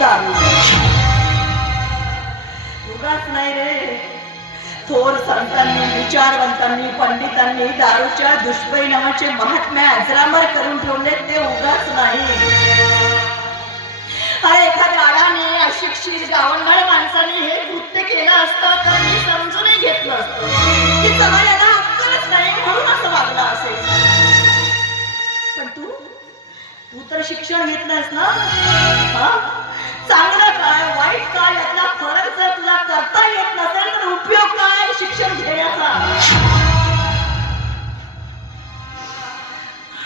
दारू. उगाच नाही रे, थोर संतांनी, विचारवंतांनी, पंडितांनी दारूच्या दुष्परिणामाचे महात्म्य अजरामर करून ठेवले, ते उगाच नाही. अरे एखाद्या आडाने, अशिक्षित गावंढळ माणसाने हे कृत्य केलं असतं तर मी समजूनही घेतलं असतं की चला याला अक्कलच नाही म्हणून असं वागलं असेल. पण तू तर शिक्षण घेतलंस ना, चांगलं काय वाईट काय यातला फरक जर तुला करता येत नसेल तर उपयोग काय शिक्षण घेण्याचा.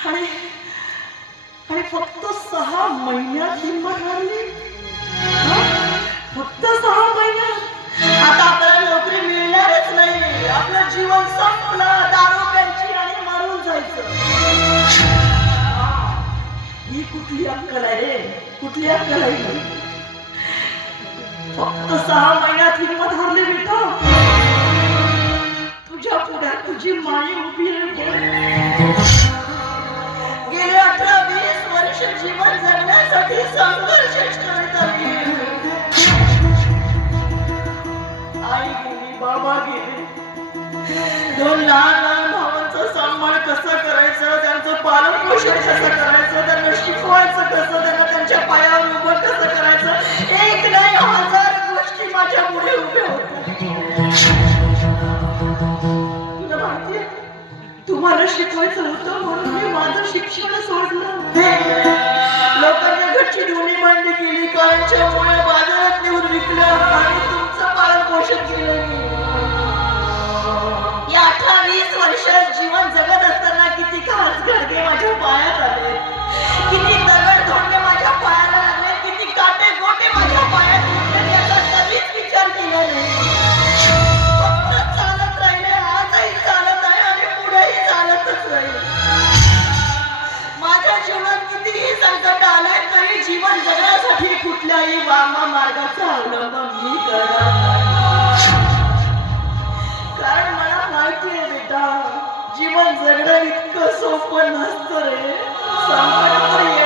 आणि फक्त 6 महिन्यात हिंमत हारली. फक्त 6 महिन्यात. आता आपल्याला नोकरी मिळणारच नाही, आपलं जीवन संपलं, दारू प्यायची आणि मरून जायचं. ही कुठली अक्कल आहे रे, कुठली अक्कल आहे. फक्त 6 महिन्यात हिंमत हारली बेटा. तुझ्या पुढ्यात तुझी माई उभी आहे. गेले 18-20 वर्ष जीवन जगण्यासाठी संघर्ष करत आली. आई गेली, बाबा गेले, 2 लहान भावांचा सांभाळ कसं करायचं, त्यांचं पालन पोषण कसं करायचं, त्यांना शिकवायचं कसं, त्यांना त्यांच्या पायावर उभं कसं करायचं, एक नाही 1000 गोष्टी माझ्या पुढे उभ्या होत्या. तुला माहितीये, तुम्हाला शिकवायचं होतं म्हणून मी माझं शिक्षण सोडलं. लोकांच्या घरची दोन्ही मांडणी केली, काळाच्या मुळे बाजारात नेऊन विकलं आणि तुमचं पालन पोषण केलं. मी या 18-20 वर्षात जीवन जगत असताना किती घास घडगे माझ्या पायात आले, किती दगड धोंडे माझ्या पायाला लागले, किती काटे गोटे माझ्या पायात उठले, याचा कधीच विचार केला नाही. फक्त चालत राहिले, आजही चालत आहे आणि पुढेही चालतच राहील. माझ्या जीवनात कितीही संकट आले तरी जीवन जगण्यासाठी कुठल्याही मार्गाचा अवलंब मी करणार नाही. कारण मला माहिती आहे बेटा, जीवन जगणं इतकं सोपं नसतं रे. संकट